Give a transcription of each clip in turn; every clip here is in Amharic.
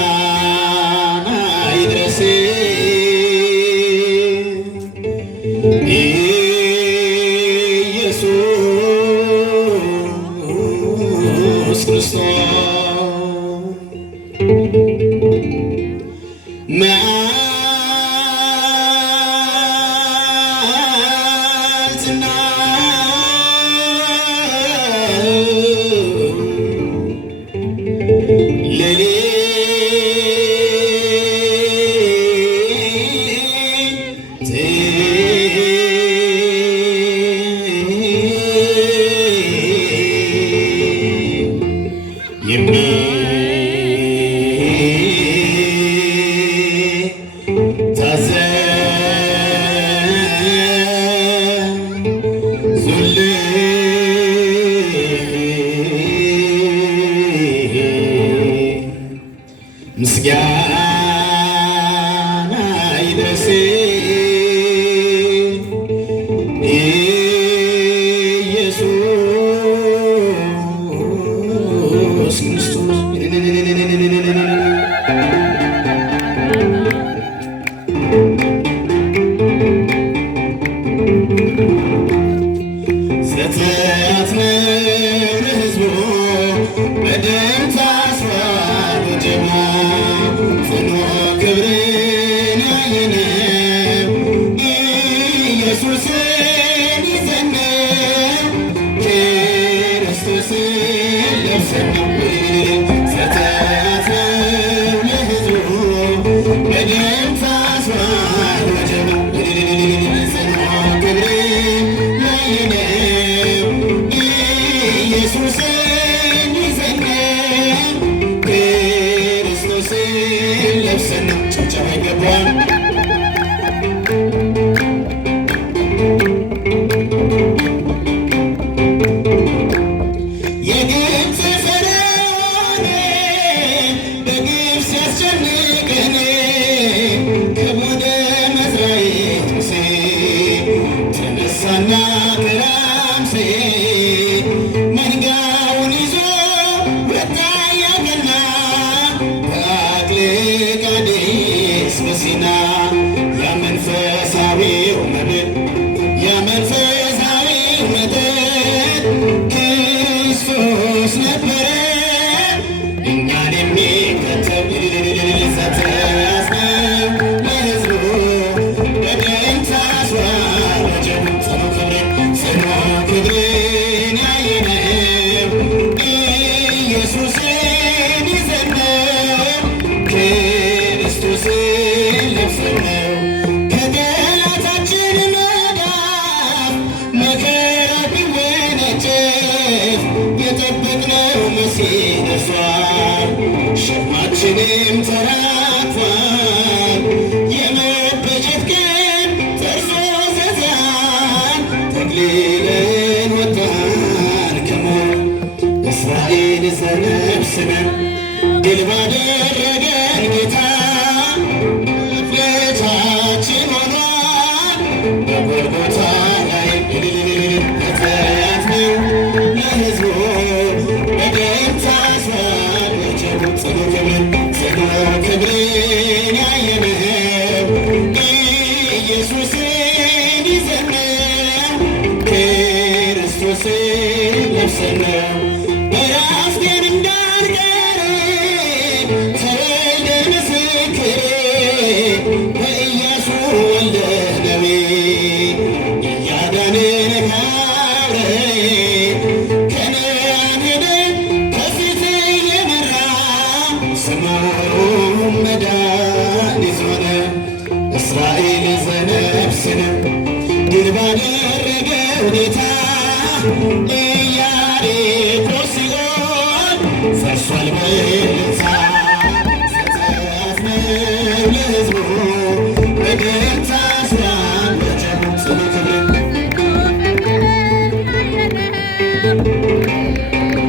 ምስጋና ይድረስ ኢየሱስ ክርስቶስ ምስጋና ይድረስ ኢየሱስ ክርስቶስ ድል ባደረገን ጌታ ፍሬታችን ሆኗል በጎልጎታ ላይ ተያዝነው ለሕዝቡ በደም ታስሯል ጽኑ ክብርን ያየነው ኢየሱስን ይዘነው ክርስቶስን ለብሰነው በራስገን ስሙ መድኃኒት ሆነ። እስራኤል ዘነፍስን ድል ባደረገው ጌታ ኢያሪኮ ሲኦል ፈርሷል በእልልታ። ዘጸአትነው ለሕዝቡ በድል ታስሯል ወጀቡ ጽኑ ክብርን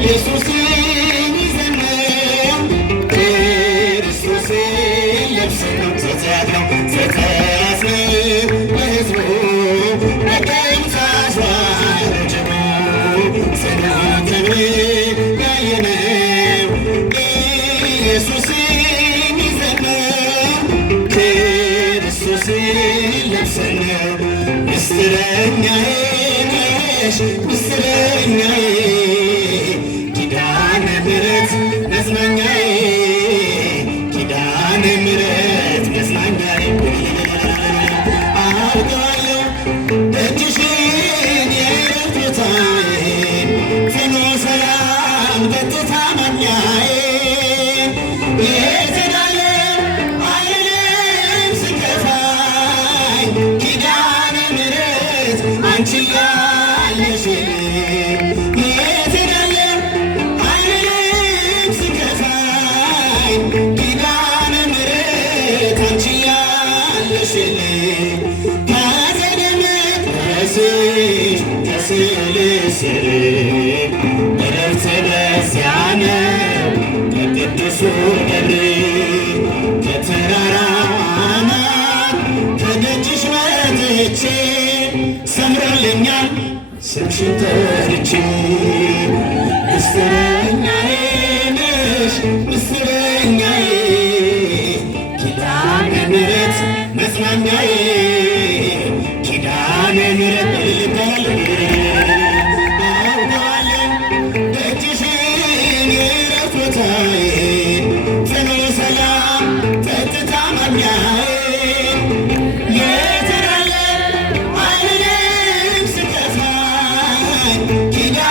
ኢየሱስን ይዘነው ክርስቶስን ለብሰነው። ዘጸአትነው ለሕዝቡ በድል ታስሯል ወጀቡ ጽኑ ክብርን ያየነው ኢየሱስን ይዘነው ክርስቶስን ለብሰነው። ምስጢረኛዬ ነሽ ምስጢረኛዬ ኪዳነ ምሕረት መጽናኛዬ ኪዳነ ምሕረት መጽናኛዬ አውቀዋለሁ ደጅሽን የዕረፍት ቦታዬን ጽኑ ሰላም ደስታ ማግኛዬን የት እሄዳለሁ አልልም ሲከፋኝ ኪዳነ ምሕረት አንቺ ያለሽልኝ የት እሄዳለሁ አልልም ሲከፋኝ ኪዳነ ምሕረት አንቺ ያለሽልኝ ከአጸደ መቅደስሽ ከስዕልሽ ስር ዕረፍት በዚያ ነው ከቅዱሱ ደብር ከተራራው አናት ከደጅሽ መጥቼ ሰምሮልኛል ስምሽን ጠርቼ። ምስጢረኛዬ ነሽ ምስጢረኛዬ ኪዳነ ምሕረት መጽናኛዬ ኪዳነ ምሕረት አውቀዋለሁ ደጅሽን የዕረፍት ቦታዬን ጽኑ ሰላም ጸጥታ ማግኛዬን የት እሄዳለሁ አልልም ሲከፋኝ ኪዳነ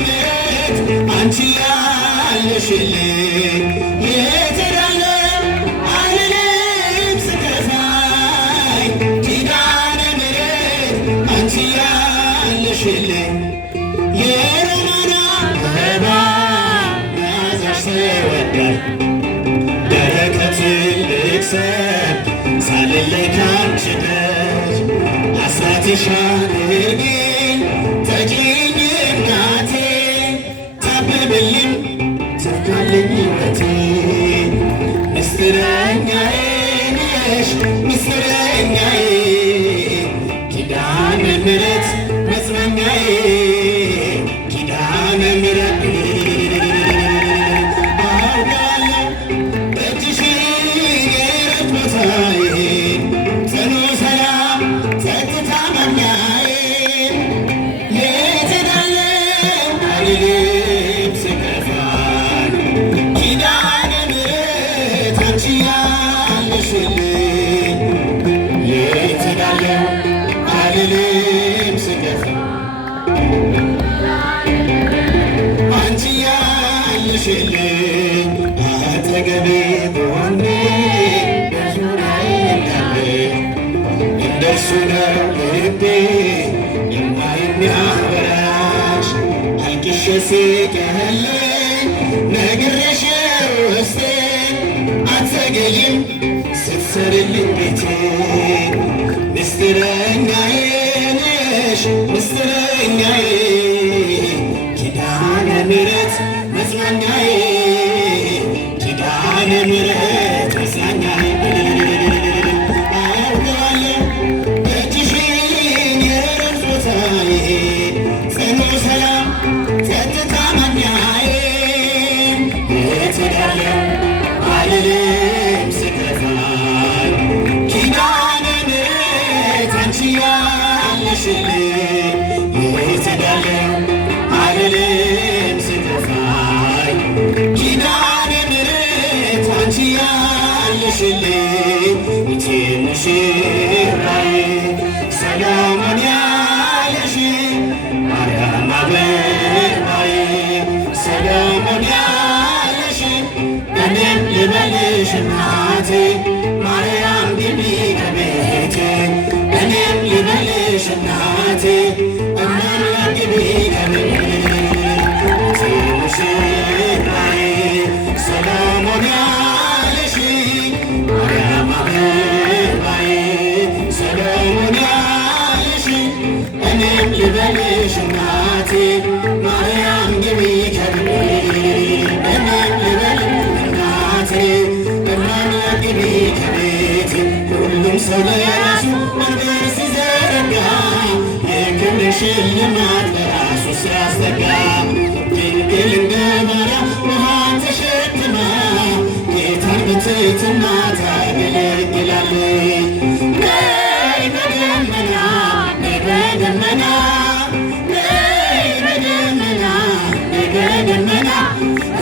ምሕረት አንቺ ያለሽልኝ የት እሄዳለሁ አልልም ሲከፋኝ ኪዳነ ምሕረት አንቺ ያለሽልኝ የሮማና አበባ መዓዛሽ ተወዳጅ በረከትን ልቅሰም ሳልለይ ካንቺ ደጅ አስራትሽ አድርጊኝ ተጪኝ እናቴ ታብብልኝ ትፍካልኝ ሕይወቴ። ምስጢረኛዬ ነሽ ምስጢረኛዬ ኪዳነ ምሕረት መጽናኛዬ ኪዳነ ምሕረት አውቃለሁ ደጅሽን የዕረፍት ቦታዬን ጽኑ ሰላም ጸጥታ ማግኛዬን የት እሄዳለሁ አልልም ሲከፋኝ ኪዳነ ምሕረት አንቺ ያለሽልኝ የት እሄዳለሁ አልልም ሲከፋኝ አንቺ ያለሽልኝ አጠገቤ ጎኔ በዙሪያዬ እንዳለ እንደርሱ ነው ልቤ የሚያወራሽ አልቅሼ ሲቀለኝ ነግሬሽ ውስጤን አትዘገይም ስትሰሪልኝ ቤቴን። ምስጢረኛዬ ነሽ ምስጢረኛዬ ኪዳነ ምሕረት መጽናኛዬ ኪዳነ ምሕረት መጽናኛዬ አውቀዋለሁ ደጅሽን የዕረፍት ቦታዬን ጽኑ ሰላም ጸጥታ ማግኛዬን የት እሄዳለሁ አልልም ሲከፋኝ ኪዳነ ምሕረት አንቺ ያለሽልኝ የት እሄዳለሁ አልልም ሲከፋኝ ኪዳነ ምሕረት አንቺ ያለሽልኝ ሙሽራዬ ሰላሙን ያለሽ ማርያም አበባዬ ሰላሙን ያለሽ እኔም ሁሉም ሰው ለራሱ ወንበር ሲዘረጋ የክብር ሽልማት ለራሱ ሲያስጠጋ ድንግል እንደ ማርያም ውሃን ተሸክማ ጌታን በትሕትና ታገለግላለች። ነይ በደመና ነይ በደመና ነይ በደመና ነይ በደመና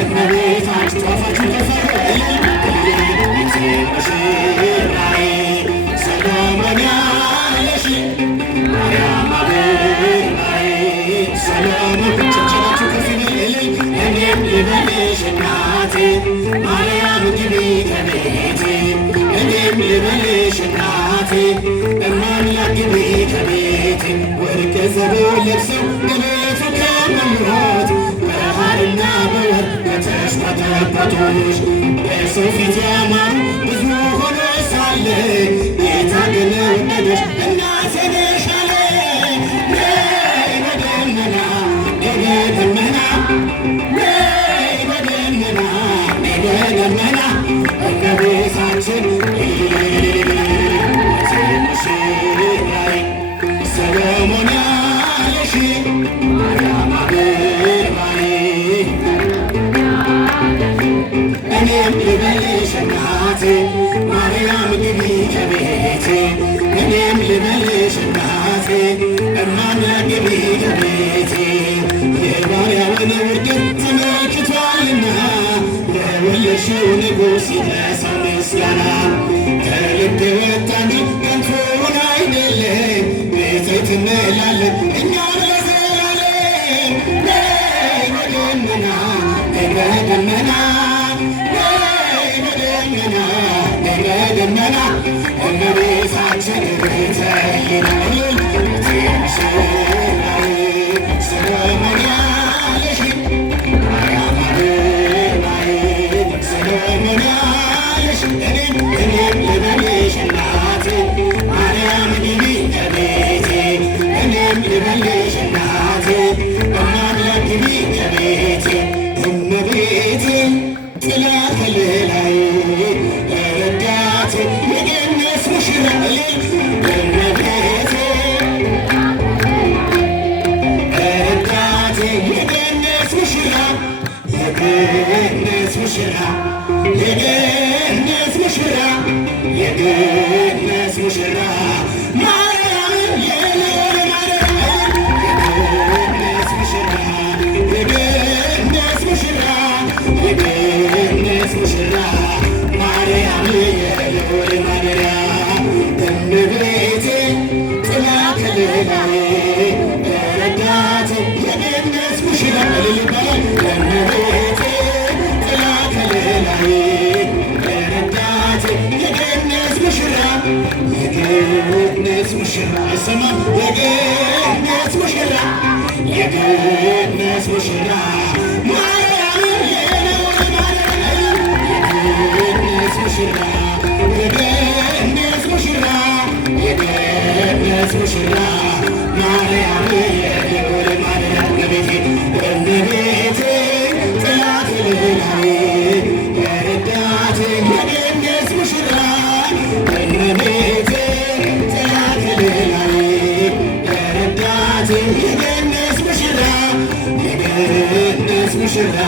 እመቤታችን ጧፋችሁ ተፈረቀ ሙሽራዬ ሰሎሞን ያለሽ ማርያም አበባዬ ሰሎሞን ጭብጨባችሁ ከፍ ይበል እኔም ልበልሽ እናቴ ማርያም ግቢ ከቤቴ እኔም ልበልሽ እናቴ እማምላክ ግቢ ከቤቴ ወርቀ ዘቦ ለብሰው ገበቱ ከመምሮት በሐርና በወርቅ በተሽቆጠቆጦች በሰው ፊት ያማሩ ብዙ ሆኖ ሳለ ጌታ ግን ወደደሽ እናቴ ነሽ አለ። ነይ በደመና ነይ በደመና ነይ በደመና ነይ በደመና እመቤታችን ሙሽራዬ ሰሎሞን ያለሽ ማርያም አበባዬ እኔም ልበልሽ እናቴ ማርያም ግቢ ከቤቴ እኔም ልበልሽ እናቴ እማምላክ ግቢ ከቤቴ የባሪያውን ውርደት ተመልክቷልና ለወለድሽው ንጉሥ ይድረሰው ምስጋና ከልብ የወጣ እንጂ ከንቱን አይደለም ቤቴት እንላለን እኛም ለዘላለም ነይ በደመና ነይ በደመና ደመና እመቤታችን ቤተይናል ሙሽራዬ ሰሎሞን ያለሽ ማርያም አበባዬ ሰሎሞን ያለሽ እኔም ልበልሽ እናቴ ማርያም ግቢ ከቤቴ እኔም ልበልሽ እናቴ እማምላክ ግቢ ከቤቴ እመቤቴ ጥላ ከለላዬ ረዳቴ የገነት ሙሽራዬ እመቤቴ ረዳቴ የገነት ሙሽራ የገነት ሙሽራ የገነት ሙሽራ የገነት ሙሽራ ማርያም የልዑል ማደሪያ የገነት ሙሽራ የገነት ሙሽራ የገነት ሙሽራ ማርያም የልዑል ማደሪያ እመቤቴ ጥላ ከለላዬ ረዳቴ የገነት ሙሽራ እልል ይባላል እመቤቴ ጥላ ከለላዬ ረዳቴ የገነት ሙሽራ የገነት ሙሽራ አይሰማም የገነት ሙሽራ የገነት ሙሽራ ማርያም የልዑል ማደሪያ የገነት ሙሽራ የገነት ሙሽራ የገነት ሙሽራ ማርያም የልዑል ማደሪያ እመቤቴ እመቤቴ ጥላ ከለላዬ የረዳቴ የገነት ሙሽራ እመቤቴ ጥላ ከለላዬ የረዳቴ የገነት ሙሽራ የገነት ሙሽራ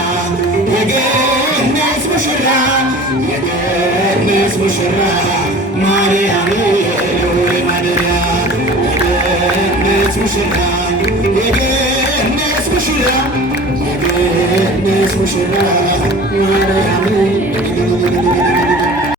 የገነት ሙሽራ የገነት ሙሽራ ማርያም የልዑል